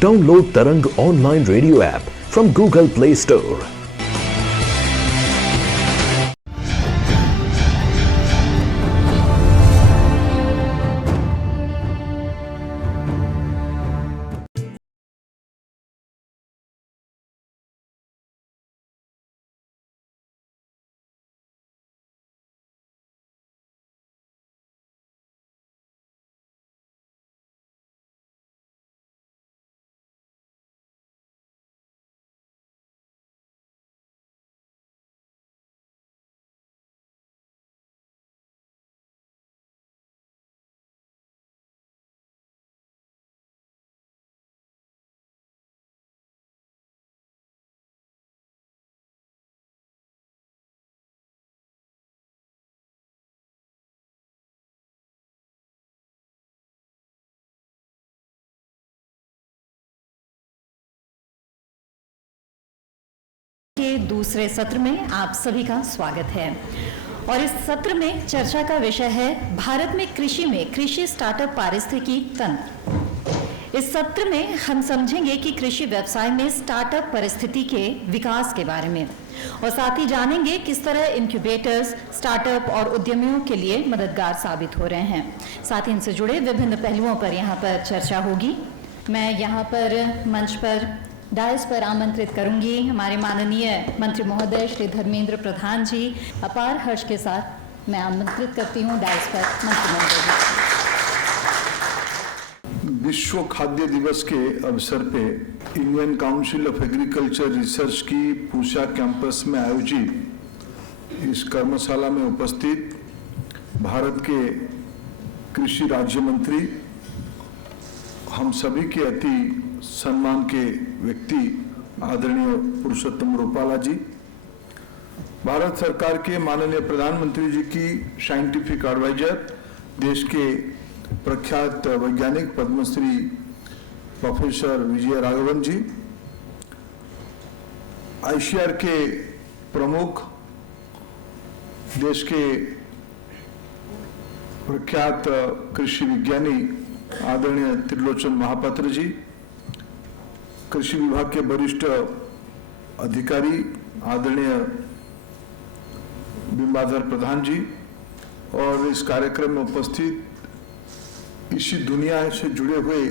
Download Tarang online radio app from Google Play Store. के दूसरे सत्र में आप सभी का स्वागत है और इस सत्र में चर्चा का विषय है भारत में कृषि स्टार्टअप पारिस्थितिकी तंत्र। इस सत्र में हम समझेंगे कि कृषि व्यवसाय में स्टार्टअप परिस्थिति के विकास के बारे में और साथ ही जानेंगे किस तरह इंक्यूबेटर्स स्टार्टअप और उद्यमियों के लिए मददगार साबित हो रहे हैं। साथ ही इनसे जुड़े विभिन्न पहलुओं पर यहाँ पर चर्चा होगी। मैं यहाँ पर मंच पर डायस पर आमंत्रित करूंगी हमारे माननीय मंत्री महोदय श्री धर्मेंद्र प्रधान जी। अपार हर्ष के साथ मैं आमंत्रित करती हूं डायस पर मंत्री महोदय जी। विश्व खाद्य दिवस के अवसर पे Indian council of agriculture research की पूसा कैंपस में आयोजित इस कर्मशाला में उपस्थित भारत के कृषि राज्य मंत्री, हम सभी के अति सम्मान के व्यक्ति आदरणीय पुरुषोत्तम रूपाला जी, भारत सरकार के माननीय प्रधानमंत्री जी की साइंटिफिक एडवाइजर, देश के प्रख्यात वैज्ञानिक पद्मश्री प्रोफेसर विजय राघवन जी, आईसीआर के प्रमुख, देश के प्रख्यात कृषि विज्ञानी आदरणीय त्रिलोचन महापात्र जी, कृषि विभाग के वरिष्ठ अधिकारी आदरणीय बिंबाधर प्रधान जी और इस कार्यक्रम में उपस्थित इसी दुनिया से जुड़े हुए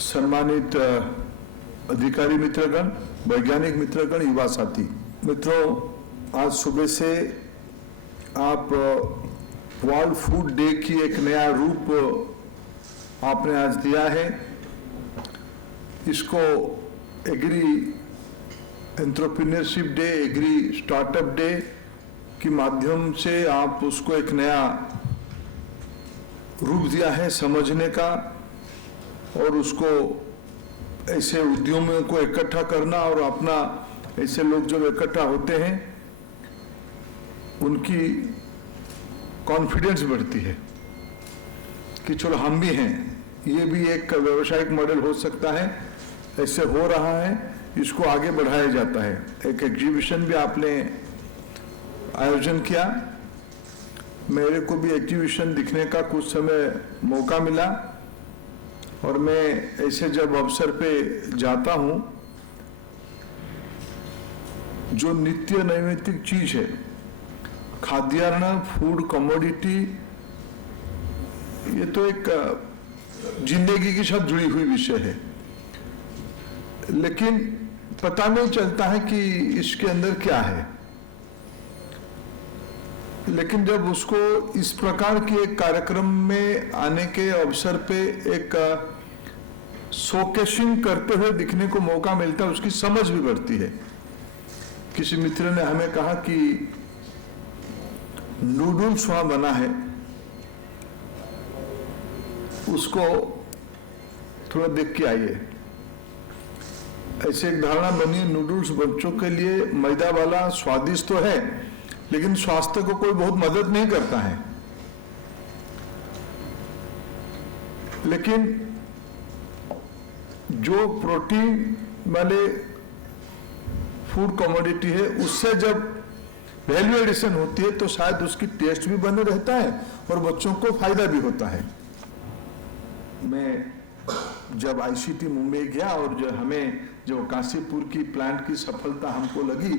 सम्मानित अधिकारी मित्रगण, वैज्ञानिक मित्रगण, युवा साथी मित्रों, आज सुबह से आप वर्ल्ड फूड डे की एक नया रूप आपने आज दिया है। इसको agri entrepreneurship day, agri startup day के माध्यम से आप उसको एक नया रूप दिया है समझने का और उसको ऐसे उद्यमियों को इकट्ठा करना और अपना ऐसे लोग जब इकट्ठा होते हैं उनकी कॉन्फिडेंस बढ़ती है कि चलो हम भी हैं, ये भी एक व्यावसायिक मॉडल हो सकता है। ऐसे हो रहा है, इसको आगे बढ़ाया जाता है। एक एग्जीबिशन भी आपने आयोजन किया, मेरे को भी एग्जीबिशन दिखने का कुछ समय मौका मिला और मैं ऐसे जब अवसर पे जाता हूं, जो नित्य नैमित्तिक चीज है, खाद्यान्न, फूड कमोडिटी, ये तो एक जिंदगी के साथ जुड़ी हुई विषय है, लेकिन पता नहीं चलता है कि इसके अंदर क्या है। लेकिन जब उसको इस प्रकार के एक कार्यक्रम में आने के अवसर पे एक शोकेसिंग करते हुए दिखने को मौका मिलता है, उसकी समझ भी बढ़ती है। किसी मित्र ने हमें कहा कि नूडल्स वहां बना है, उसको थोड़ा देख के आइए। ऐसे एक धारणा बनी है, नूडल्स बच्चों के लिए मैदा वाला स्वादिष्ट तो है लेकिन स्वास्थ्य को कोई बहुत मदद नहीं करता है। लेकिन जो प्रोटीन वाले फूड कमोडिटी है, उससे जब वैल्यू एडिशन होती है तो शायद उसकी टेस्ट भी बने रहता है और बच्चों को फायदा भी होता है। मैं जब आईसीटी मुंबई गया और जो काशीपुर की प्लांट की सफलता हमको लगी,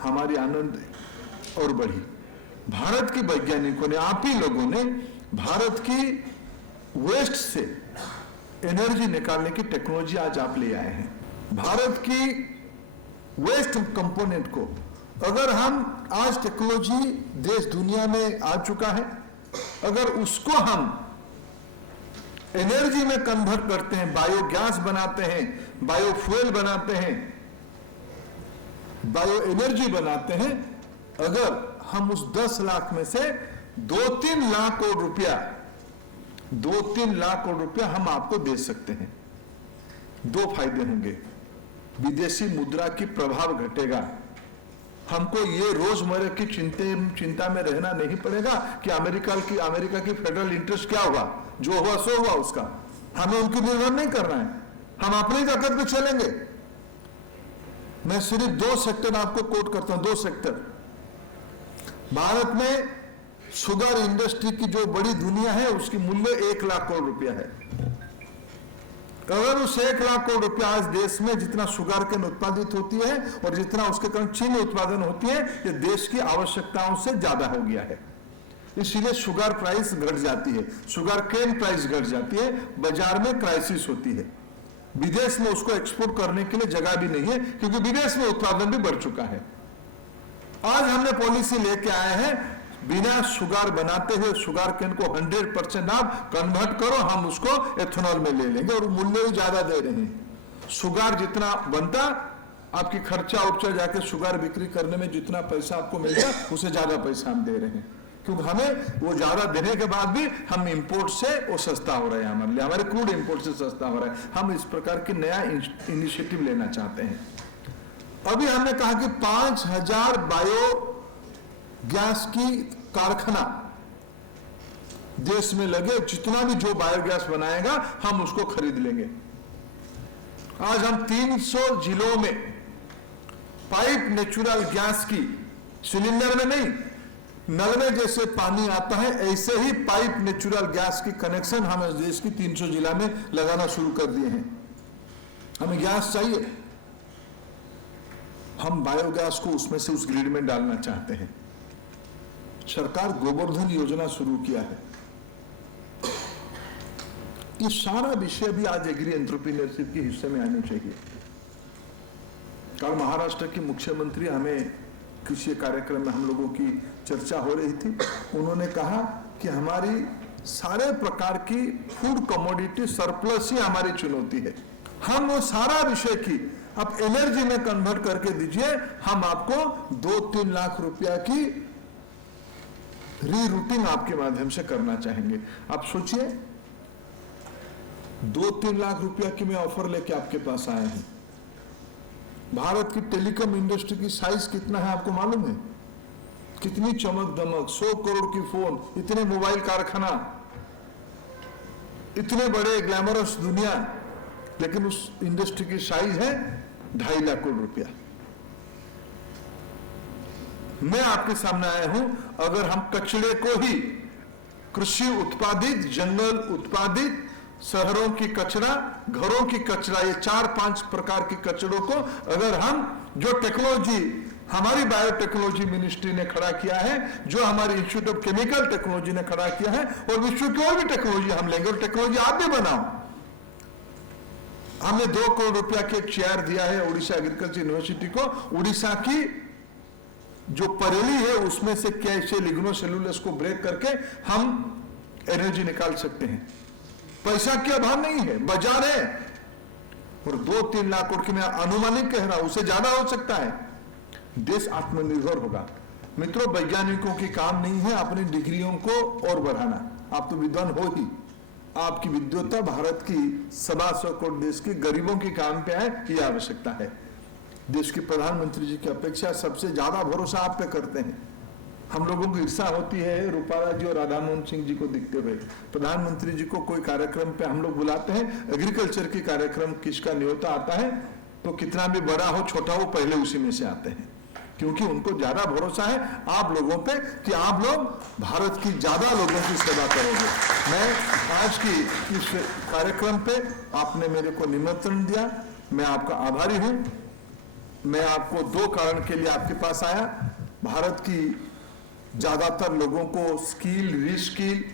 हमारी आनंद और बढ़ी। भारत के वैज्ञानिकों ने, आप ही लोगों ने भारत की वेस्ट से एनर्जी निकालने की टेक्नोलॉजी आज आप ले आए हैं। भारत की वेस्ट कंपोनेंट को अगर हम आज टेक्नोलॉजी देश दुनिया में आ चुका है, अगर उसको हम एनर्जी में कन्वर्ट करते हैं, बायोगैस बनाते हैं, बायोफ्यूल बनाते हैं, बायो एनर्जी बनाते हैं, अगर हम उस 10 लाख में से 2-3 लाख करोड़ रुपया 2-3 लाख करोड़ रुपया हम आपको दे सकते हैं। 2 फायदे होंगे। विदेशी मुद्रा की प्रभाव घटेगा, हमको ये रोजमर्रा की चिंता में रहना नहीं पड़ेगा कि अमेरिका की फेडरल इंटरेस्ट क्या हुआ, जो हुआ सो हुआ, उसका हमें उनकी निर्भर नहीं करना है, हम अपनी ताकत पे चलेंगे। मैं सिर्फ 2 सेक्टर आपको कोट करता हूं, 2 सेक्टर। भारत में शुगर इंडस्ट्री की जो बड़ी दुनिया है, उसकी मूल्य 1 लाख करोड़ रुपया है। अगर उस 1 लाख करोड़ रुपया आज देश में जितना शुगर केन उत्पादित होती है और जितना उसके कारण चीनी उत्पादन होती है, ये देश की आवश्यकताओं से ज्यादा हो गया है। इसीलिए शुगर प्राइस घट जाती है, शुगर केन प्राइस घट जाती है, बाजार में क्राइसिस होती है। विदेश में उसको एक्सपोर्ट करने के लिए जगह भी नहीं है, क्योंकि विदेश में उत्पादन भी बढ़ चुका है। आज हमने पॉलिसी लेके आए हैं, बिना शुगर बनाते हुए शुगर केन को 100% आप कन्वर्ट करो, हम उसको एथेनॉल में ले लेंगे और मूल्य भी ज्यादा दे रहे हैं। शुगर जितना बनता, आपकी खर्चा उर्चा जाके शुगर बिक्री करने में जितना पैसा आपको मिलता, उससे ज्यादा पैसा हम दे रहे हैं, क्योंकि हमें वो ज्यादा देने के बाद भी हम इंपोर्ट से वो सस्ता हो रहा है, हमारे लिए हमारे क्रूड इंपोर्ट से सस्ता हो रहा है। हम इस प्रकार की नया इनिशिएटिव लेना चाहते हैं। अभी हमने कहा कि 5000 बायो गैस की कारखाना देश में लगे, जितना भी जो बायोगैस बनाएगा हम उसको खरीद लेंगे। आज हम 300 जिलों में पाइप नेचुरल गैस की, सिलेंडर में नहीं, नल में जैसे पानी आता है ऐसे ही पाइप नेचुरल गैस की कनेक्शन हम इस देश की 300 जिला में लगाना शुरू कर दिए हैं। हमें गैस चाहिए, हम बायोगैस को उसमें से उस ग्रिड में डालना चाहते हैं। सरकार गोवर्धन योजना शुरू किया है। ये सारा विषय भी आज एग्री एंटरप्रेन्योरशिप के हिस्से में आने चाहिए। कल महाराष्ट्र के मुख्यमंत्री, हमें किसी कार्यक्रम में हम लोगों की चर्चा हो रही थी, उन्होंने कहा कि हमारी सारे प्रकार की फूड कमोडिटी सरप्लस ही हमारी चुनौती है। हम वो सारा विषय की आप एनर्जी में कन्वर्ट करके दीजिए, हम आपको 2-3 लाख रुपया की रीरूटिंग आपके माध्यम से करना चाहेंगे। आप सोचिए, 2-3 लाख रुपया की मैं ऑफर लेके आपके पास आए हैं। भारत की टेलीकॉम इंडस्ट्री की साइज कितना है आपको मालूम है? कितनी चमक दमक, 100 करोड़ की फोन, इतने मोबाइल कारखाना, इतने बड़े ग्लैमरस दुनिया, लेकिन उस इंडस्ट्री की साइज है 2.5 लाख करोड़ रुपया। मैं आपके सामने आया हूं, अगर हम कचरे को ही, कृषि उत्पादित, जंगल उत्पादित, शहरों की कचरा, घरों की कचरा, ये 4-5 प्रकार के कचरों को अगर हम, जो टेक्नोलॉजी हमारी बायोटेक्नोलॉजी मिनिस्ट्री ने खड़ा किया है, जो हमारी इंस्टीट्यूट ऑफ केमिकल टेक्नोलॉजी ने खड़ा किया है, और विश्व की और भी टेक्नोलॉजी हम लेंगे, और टेक्नोलॉजी आप भी बनाओ। हमने 2 करोड़ रुपया के एक चेयर दिया है उड़ीसा एग्रीकल्चर यूनिवर्सिटी को। उड़ीसा की जो परेली है उसमें से कैसे लिग्नोसेलुलोज को ब्रेक करके हम एनर्जी निकाल सकते हैं। पैसा की अभाव नहीं है, बाजार है, और 2-3 लाख करोड़ की मैं अनुमानित कह रहा हूं, उससे ज्यादा हो सकता है। देश आत्मनिर्भर होगा। मित्रों, वैज्ञानिकों की काम नहीं है अपनी डिग्रियों को और बढ़ाना, आप तो विद्वान हो ही, आपकी विद्वता भारत की 125 करोड़ देश के गरीबों के काम पे है, ये आवश्यकता है। देश के प्रधानमंत्री जी की अपेक्षा सबसे ज्यादा भरोसा आप पे करते हैं। हम लोगों को ईर्षा होती है रूपाला जी और राधा मोहन सिंह जी को दिखते हुए। प्रधानमंत्री जी को कोई कार्यक्रम पे हम लोग बुलाते हैं, एग्रीकल्चर की कार्यक्रम किसका न्योता आता है तो कितना भी बड़ा हो छोटा हो, पहले उसी में से आते हैं। क्योंकि उनको ज्यादा भरोसा है आप लोगों पे कि आप लोग भारत की ज्यादा लोगों की सेवा करोगे। मैं आज की इस कार्यक्रम पे आपने मेरे को निमंत्रण दिया, मैं आपका आभारी हूं। मैं आपको 2 कारण के लिए आपके पास आया। भारत की ज्यादातर लोगों को स्किल, रीस्किल,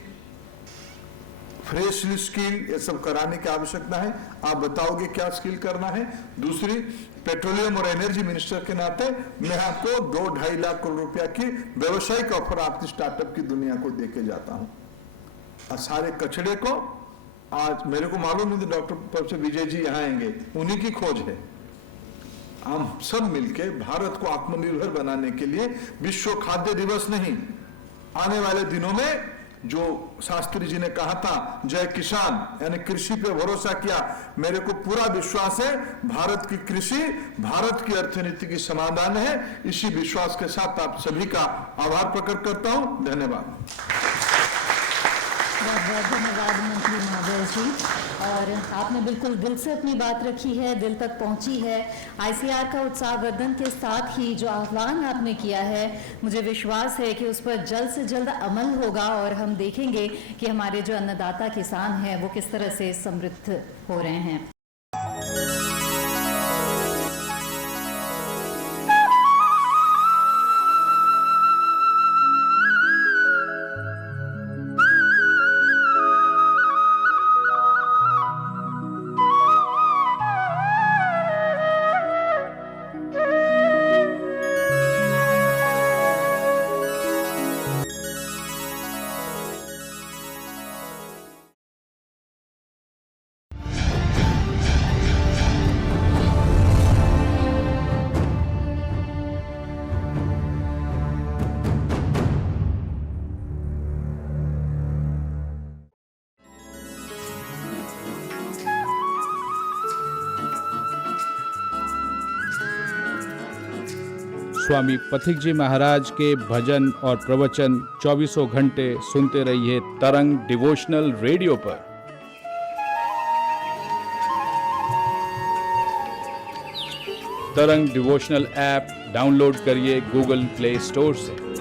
फ्रेश स्किल ये सब कराने की आवश्यकता है। आप बताओगे क्या स्किल करना है। दूसरी, पेट्रोलियम और एनर्जी मिनिस्टर के नाते मैं आपको 2-2.5 लाख करोड़ रुपया की व्यवसायिक ऑफर आपकी स्टार्टअप की दुनिया को देके जाता हूं। और सारे कचड़े को आज मेरे को मालूम नहीं, डॉक्टर प्रोफेसर विजय जी यहाँ आएंगे, उन्हीं की खोज है। हम सब मिलके भारत को आत्मनिर्भर बनाने के लिए विश्व खाद्य दिवस नहीं, आने वाले दिनों में जो शास्त्री जी ने कहा था जय किसान, यानी कृषि पे भरोसा किया, मेरे को पूरा विश्वास है भारत की कृषि भारत की अर्थनीति की समाधान है। इसी विश्वास के साथ आप सभी का आभार प्रकट करता हूं। धन्यवाद। बहुत बहुत धन्यवाद मंत्री महोदय जी। और आपने बिल्कुल दिल से अपनी बात रखी है, दिल तक पहुंची है। आईसीआर का उत्साहवर्धन के साथ ही जो आह्वान आपने किया है, मुझे विश्वास है कि उस पर जल्द से जल्द अमल होगा और हम देखेंगे कि हमारे जो अन्नदाता किसान हैं वो किस तरह से समृद्ध हो रहे हैं। स्वामी पथिक जी महाराज के भजन और प्रवचन 24 घंटे सुनते रहिए तरंग डिवोशनल रेडियो पर। तरंग डिवोशनल ऐप डाउनलोड करिए गूगल प्ले स्टोर से।